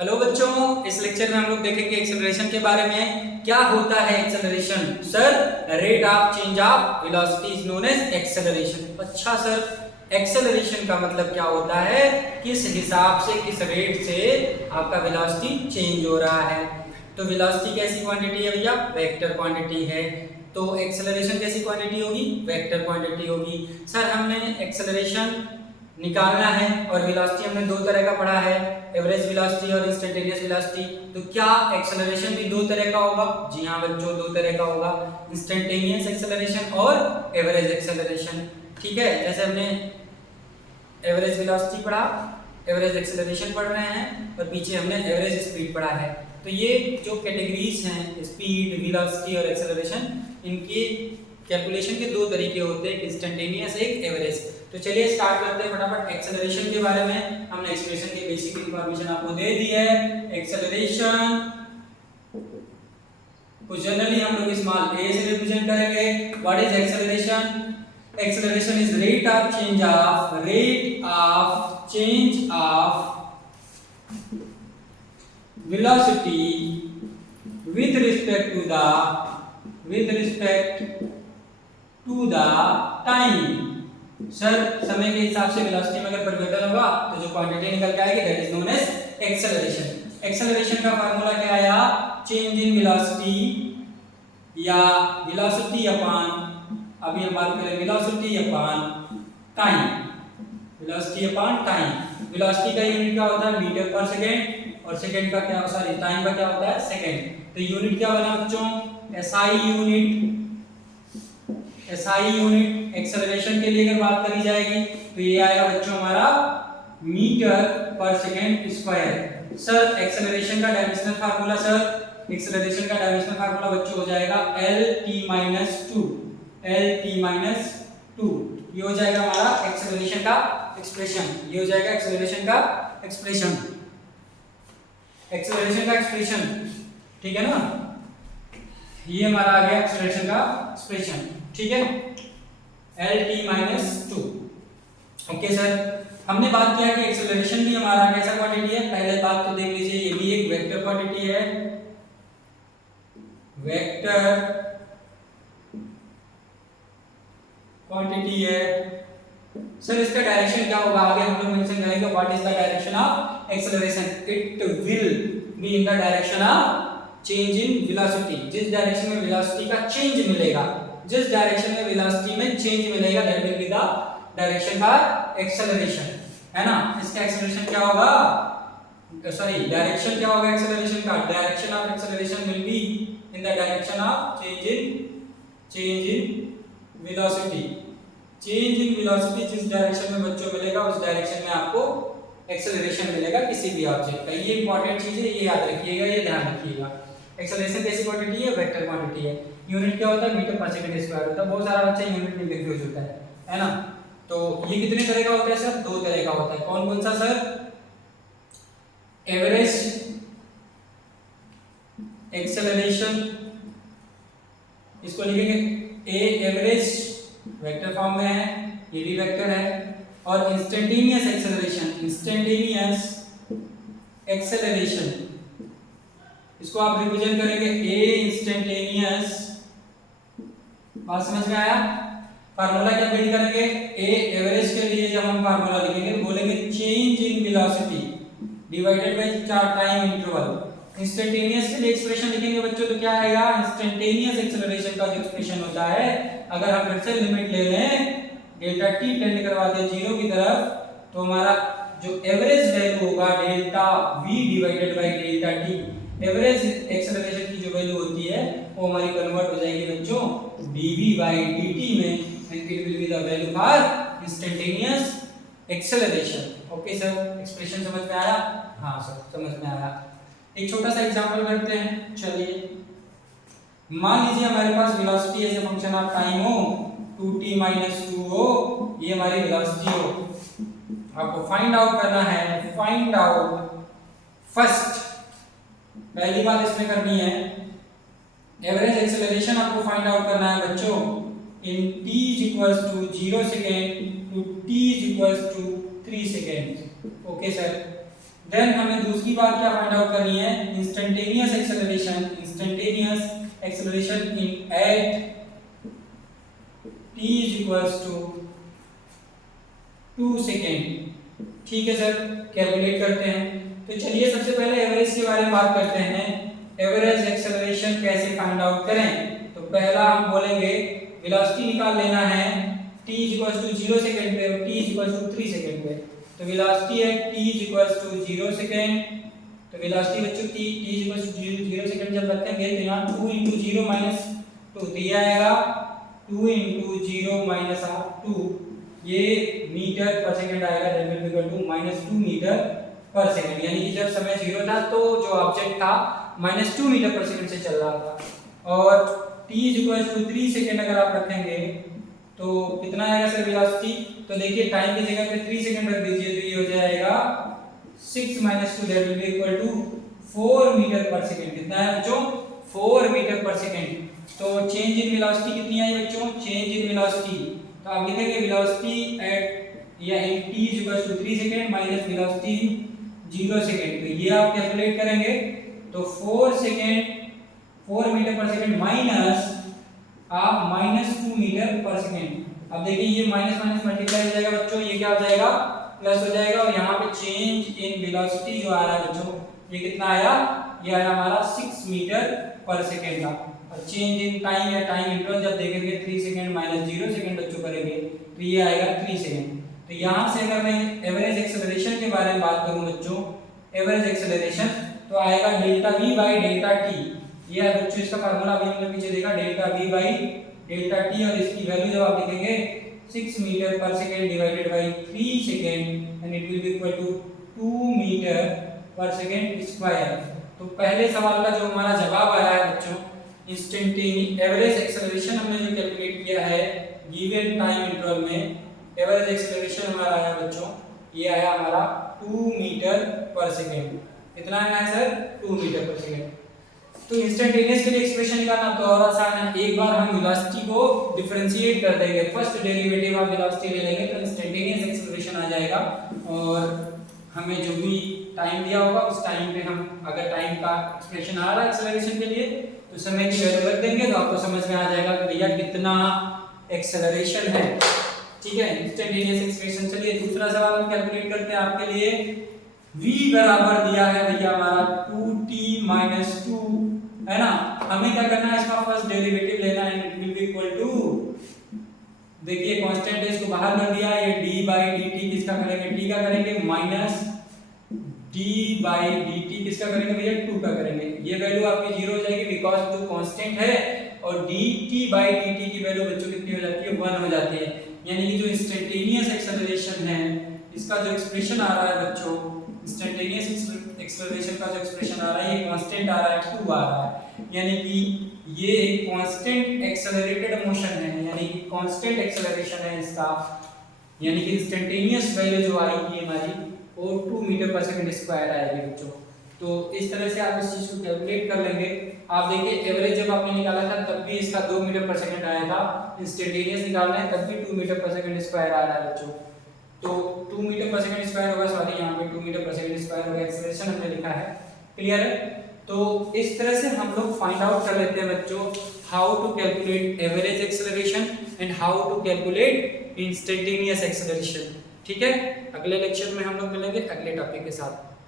Hello बच्चों, इस lecture में हम लोग देखेंगे एक्सेलरेशन के बारे में। क्या होता है acceleration? Sir, rate of change of velocity is known as acceleration. अच्छा सर, एक्सेलरेशन का मतलब क्या होता है? किस हिसाब से, किस रेट से आपका वेलोसिटी चेंज हो रहा है। तो वेलोसिटी कैसी क्वांटिटी है भैया? वेक्टर क्वांटिटी है। तो एक्सेलरेशन कैसी क्वांटिटी होगी? वेक्टर क्वांटिटी होगी। सर, हमने एक्सेलरेशन निकालना है और वेलोसिटी हमने दो तरह का पढ़ा है, एवरेज वेलोसिटी और इंस्टेंटेनियस वेलोसिटी। तो क्या एक्सेलरेशन भी दो तरह का होगा? जी हाँ बच्चों, दो तरह का होगा, इंस्टेंटेनियस एक्सेलरेशन और एवरेज एक्सेलरेशन। ठीक है, जैसे हमने एवरेज वेलोसिटी पढ़ा, एवरेज एक्सेलरेशन पढ़ रहे हैं और पीछे हमने एवरेज स्पीड पढ़ा है। तो ये जो कैटेगरीज हैं, स्पीड, वेलोसिटी और एक्सेलरेशन, इनकी कैलकुलेशन के दो तरीके होते हैं, इंस्टेंटेनियस, एक एवरेज। तो चलिए स्टार्ट करते हैं फटाफट एक्सेलरेशन के बारे में। हमने एक्सप्रेशन की बेसिक इंफॉर्मेशन आपको दे दी है। एक्सेलरेशन को जनरली हम लोग स्मॉल ए से रिप्रेजेंट करेंगे। What is acceleration? Acceleration is rate of change of velocity with respect to the time। Sir, समय के हिसाब से वेलोसिटी में अगर परिवर्तन होगा तो जो क्वांटिटी निकल के आएगी that is known as acceleration. Acceleration का फार्मूला क्या आया? चेंज इन वेलोसिटी या वेलोसिटी अपॉन, अभी हम बात करें velocity upon time. Velocity upon time. Velocity का यूनिट क्या होता है? मीटर पर सेकेंड। और सेकेंड का क्या, सॉरी, टाइम का क्या होता है? सेकेंड। तो यूनिट क्या बना बच्चों? SI unit. SI unit acceleration के लिए अगर बात करी जाएगी तो ये आएगा बच्चों हमारा मीटर पर सेकेंड स्क्वायर। सर, एक्सेलरेशन का डायमेंशनल फार्मूला, सर एक्सेलरेशन का डायमेंशनल फार्मूला बच्चों हो जाएगा LT-2। LT-2 ये हो जाएगा हमारा एक्सेलरेशन का एक्सप्रेशन। ये हो जाएगा एक्सेलरेशन का एक्सप्रेशन। एक्सेलरेशन का एक्सप्रेशन, ठीक है ना? ये हमारा आ गया एक्सेलरेशन का एक्सप्रेशन। ठीक है, LT-2। ओके सर, हमने बात किया कि एक्सेलरेशन भी हमारा कैसा क्वांटिटी है। पहले बात तो देख लीजिए, ये भी एक वेक्टर क्वांटिटी है। वेक्टर क्वांटिटी है। सर, इसका डायरेक्शन क्या होगा? आगे हम लोग मेंशन करेंगे what is the direction of acceleration. It will be in the direction of change in velocity. जिस डायरेक्शन में वेलोसिटी का चेंज मिलेगा, जिस डायरेक्शन में वेलोसिटी में चेंज मिलेगा that will be the direction for acceleration, है ना? इसका एक्सेलरेशन क्या होगा? सॉरी, डायरेक्शन क्या होगा एक्सेलरेशन का? Direction of acceleration will be in the direction of change in velocity. Change in velocity जिस डायरेक्शन में बच्चों मिलेगा उस डायरेक्शन में आपको एक्सेलरेशन मिलेगा किसी भी ऑब्जेक्ट का। ये इंपॉर्टेंट चीज है, ये याद रखिएगा, ये ध्यान रखिएगा। एक्सेलरेशन कैसी क्वांटिटी है? वेक्टर क्वांटिटी है। यूनिट क्या होता है? मीटर पर सेकंड स्क्वायर होता है। बहुत सारा बच्चा यूनिट में कंफ्यूज होता है ना? तो ये कितने तरह का होता है सर? दो तरह का होता है। कौन कौन सा सर? एवरेज एक्सेलरेशन, इसको लिखेंगे ए एवरेज, वेक्टर फॉर्म में है, ये भी वेक्टर है। और इंस्टेंटेनियस एक्सेलरेशन, इंस्टेंटेनियस एक्सेलरेशन, इसको आप रिप्रेजेंट करेंगे ए इंस्टेंटेनियस। बात समझ में आया? फार्मूला क्या बिल्ड करेंगे? ए एवरेज के लिए जब हम फार्मूला लिखेंगे तो बोलेंगे change in velocity divided by time interval. Instantaneous के लिए एक्सप्रेशन लिखेंगे बच्चों तो क्या आएगा? इंस्टेंटेनियस एक्सेलरेशन का जो एक्सप्रेशन होता है, अगर हम फिर से लिमिट ले लें, डेल्टा टी टेंड करवा दें जीरो की तरफ, तो हमारा जो एवरेज वैल्यू होगा delta we divided by delta T. Average acceleration की जो वैल्यू होती है वो हमारी कन्वर्ट हो जाएगी बच्चों dv by dt में, and it will be the value for instantaneous acceleration। Okay sir, expression समझ में आया? हाँ सर, समझ में आया। एक छोटा सा एग्जांपल करते हैं। चलिए, मान लीजिए हमारे पास velocity as a function of time हो 2t-2 हो, ये हमारी वेलोसिटी हो। आपको फाइंड आउट करना है, फाइंड आउट फर्स्ट, पहली बात इसमें करनी है एवरेज एक्सेलरेशन आपको फाइंड आउट करना है बच्चों in t = 0 second to t = 3 second. Okay sir, then हमें दूसरी बात क्या फाइंड आउट करनी है, instantaneous acceleration in at t is equals to 2 second. ठीक है सर, कैलकुलेट करते हैं। तो चलिए सबसे पहले एवरेज के बारे में बात करते हैं। एवरेज एक्सेलरेशन कैसे फाइंड आउट करें? तो पहला हम बोलेंगे वेलोसिटी निकाल लेना है t is equals to 0 second पे और t is equals to 3 second पे। तो वेलोसिटी है t is equals to 0 second, तो वेलोसिटी बच्चों t is equals to 0 second जब रखेंगे तो यहाँ 2 into 0 minus 2 तो ये आएगा 2 into 0 minus 2, ये मीटर पर सेकंड आएगा, that will equal to -2 metre पर सेकंड। यानी कि जब समय 0 था तो जो ऑब्जेक्ट था -2 मीटर पर सेकंड से चल रहा था। और t is equals to 3 second अगर आप रखेंगे तो कितना आएगा सर वेलोसिटी? तो देखिए टाइम की जगह पे 3 सेकंड रख दीजिए तो ये हो जाएगा 6 minus 2 that will be equal to 4 metre पर सेकंड। कितना है बच्चों? 4 मीटर पर सेकंड। तो चेंज इन वेलोसिटी कितनी आई बच्चों? चेंज इन वेलोसिटी तो आप लिखेंगे वेलोसिटी एट या इन t is equals to 3 second minus velocity 0 second. तो ये आप कैलकुलेट करेंगे तो 4 मीटर पर सेकंड माइनस आप -2 मीटर पर सेकंड। अब देखिए ये माइनस माइनस मल्टीप्लाई हो जाएगा बच्चों, ये क्या हो जाएगा? प्लस हो जाएगा। और यहाँ पे चेंज इन वेलोसिटी जो आ रहा है बच्चों, ये कितना आया? ये आया हमारा 6 मीटर पर सेकंड का। और चेंज इन टाइम या टाइम इंटरवल जब देखेंगे 3 सेकंड माइनस 0 सेकंड बच्चों करेंगे तो ये आएगा 3 सेकंड। तो यहाँ से अगर मैं एवरेज एक्सेलरेशन के बारे में बात करूँ बच्चों, एवरेज एक्सेलरेशन तो आएगा delta v by delta t. ये है बच्चों इसका फार्मूला अभी हमने पीछे देखा, delta v by delta t. और इसकी वैल्यू जब आप लिखेंगे 6 मीटर पर second divided by 3 second and it will be equal to 2 metre पर सेकंड स्क्वायर। तो पहले सवाल का जो हमारा जवाब आया है बच्चों, इंस्टेंटेनियस एवरेज एक्सेलरेशन हमने जो कैलकुलेट किया है गिवन टाइम इंटरवल में, एवरेज एक्सेलरेशन हमारा आया बच्चों, ये आया हमारा 2 मीटर पर सेकंड। कितना आया सर? 2 मीटर पर सेकंड। तो इंस्टेंटेनियस के लिए एक्सप्रेशन निकालना तो और आसान है। एक बार हम वेलोसिटी को डिफरेंशिएट कर देंगे, फर्स्ट डेरिवेटिव ऑफ वेलोसिटी ले लेंगे तो इंस्टेंटेनियस एक्सेलरेशन आ जाएगा। और हमें जो भी टाइम दिया होगा उस टाइम पे हम अगर टाइम का एक्सप्रेशन आ रहा है एक्सेलरेशन के लिए तो समय की वैल्यू रख देंगे तो आपको समझ में आ जाएगा कि भैया कितना एक्सेलरेशन है। ठीक है, इंस्टेंटेनियस एक्सप्रेशन। चलिए दूसरा सवाल हम कैलकुलेट करते हैं आपके लिए। v बराबर दिया है भैया हमारा 2t - 2 है ना। हमें क्या करना है, इसका फर्स्ट डेरिवेटिव लेना है, it will be equal to, देखिए कांस्टेंट है इसको बाहर कर दिया, ये d बाई dt किसका करेंगे? t का करेंगे माइनस d बाई dt किसका करेंगे भैया? 2 का करेंगे। ये वैल्यू आपकी 0 हो जाएगी बिकॉज़ जो कांस्टेंट है, और dt बाई dt की वैल्यू बच्चों कितनी हो जाती है? 1 हो जाती है। यानी कि जो इंस्टेंटेनियस एक्सेलरेशन है इसका जो एक्सप्रेशन आ रहा है बच्चों, इंस्टेंटेनियस एक्सेलरेशन का जो एक्सप्रेशन आ रहा है ये कांस्टेंट आ रहा है, 2 आ रहा है। यानी कि ये एक कांस्टेंट एक्सेलरेटेड मोशन है, यानी कि कांस्टेंट एक्सेलरेशन है इसका। यानी कि इंस्टेंटेनियस वैल्यू जो आएगी हमारी वो 2 मीटर पर सेकंड स्क्वायर आएगी बच्चों। तो इस तरह से आप इस चीज को कैलकुलेट कर लेंगे। आप देखिए एवरेज जब आपने निकाला था तब भी इसका 2 मीटर पर सेकंड आया था, इंस्टेंटेनियस निकालना है तब भी 2 मीटर पर सेकंड स्क्वायर आ रहा है बच्चों। तो 2 मीटर पर सेकंड स्क्वायर होगा, सॉरी यहाँ पे 2 मीटर पर सेकंड स्क्वायर होगा, एक्सेलरेशन हमने लिखा है। क्लियर है? तो इस तरह से हम लोग फाइंड आउट कर लेते हैं बच्चों how to calculate average acceleration and how to calculate instantaneous acceleration. ठीक है, अगले लेक्चर में हम लोग मिलेंगे अगले टॉपिक के साथ।